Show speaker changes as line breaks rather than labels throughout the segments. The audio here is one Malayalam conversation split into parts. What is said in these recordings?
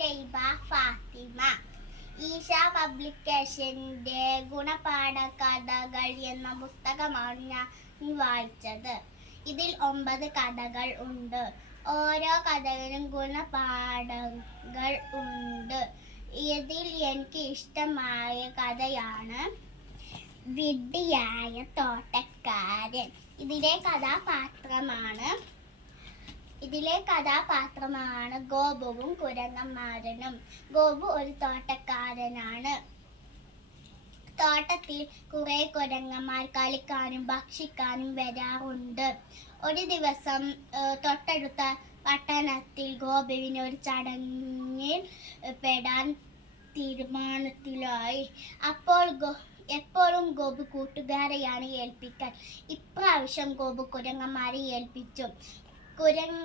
ലൈബ ഫാത്തിമ. ഈശ പബ്ലിക്കേഷന്റെ ഗുണപാഠകഥകൾ എന്ന പുസ്തകമാണ് ഞാൻ വായിച്ചത്. ഇതിൽ ഒമ്പത് കഥകൾ ഉണ്ട്. ഓരോ കഥകളിലും ഗുണപാഠങ്ങൾ ഉണ്ട്. ഇതിൽ എനിക്ക് ഇഷ്ടമായ കഥയാണ് വിഡ്ഢിയായ തോട്ടക്കാരൻ. ഇതിലെ കഥാപാത്രമാണ് ഇതിലെ കഥാപാത്രമാണ് ഗോപുവും കുരങ്ങന്മാരനും. ഗോപു ഒരു തോട്ടക്കാരനാണ്. തോട്ടത്തിൽ കുറെ കുരങ്ങന്മാർ കളിക്കാനും ഭക്ഷിക്കാനും വരാറുണ്ട്. ഒരു ദിവസം തൊട്ടടുത്ത പട്ടണത്തിൽ ഗോപുവിന് ഒരു ചടങ്ങിൽ പെടാൻ തീരുമാനത്തിലായി. അപ്പോൾ ഗോ എപ്പോഴും ഗോപു കൂട്ടുകാരെയാണ് ഏൽപ്പിക്കാൻ. ഇപ്രാവശ്യം ഗോപു കുരങ്ങന്മാരെ ഏൽപ്പിച്ചു. കുരങ്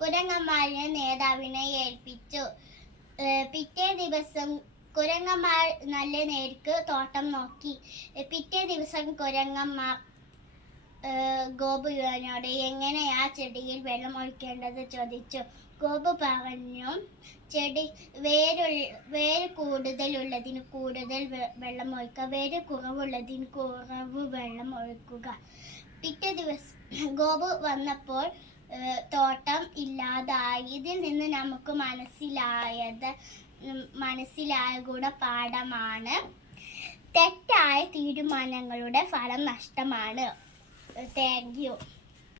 കുരങ്ങന്മാരിനെ നേതാവിനെ ഏൽപ്പിച്ചു. പിറ്റേ ദിവസം കുരങ്ങന്മാർ നല്ല നേർക്ക് തോട്ടം നോക്കി. പിറ്റേ ദിവസം കുരങ്ങന്മാർ ഗോപുവിനോട് എങ്ങനെ ആ ചെടിയിൽ വെള്ളം ഒഴിക്കേണ്ടത് ചോദിച്ചു. ഗോപു പറഞ്ഞു ചെടി വേരുള്ള വേര് കൂടുതലുള്ളതിന് കൂടുതൽ വെള്ളം ഒഴിക്കുക വേര് കുറവുള്ളതിന് കുറവ് വെള്ളം ഒഴിക്കുക. പിറ്റേ ദിവസം ഗോപു വന്നപ്പോൾ തോട്ടം ഇല്ലാതായി. ഇതിൽ നിന്ന് നമുക്ക് മനസ്സിലായത് മനസ്സിലായ മനസ്സിലായ ഗുണപാഠമാണ്. തെറ്റായ തീരുമാനങ്ങളുടെ ഫലം നഷ്ടമാണ്. Thank you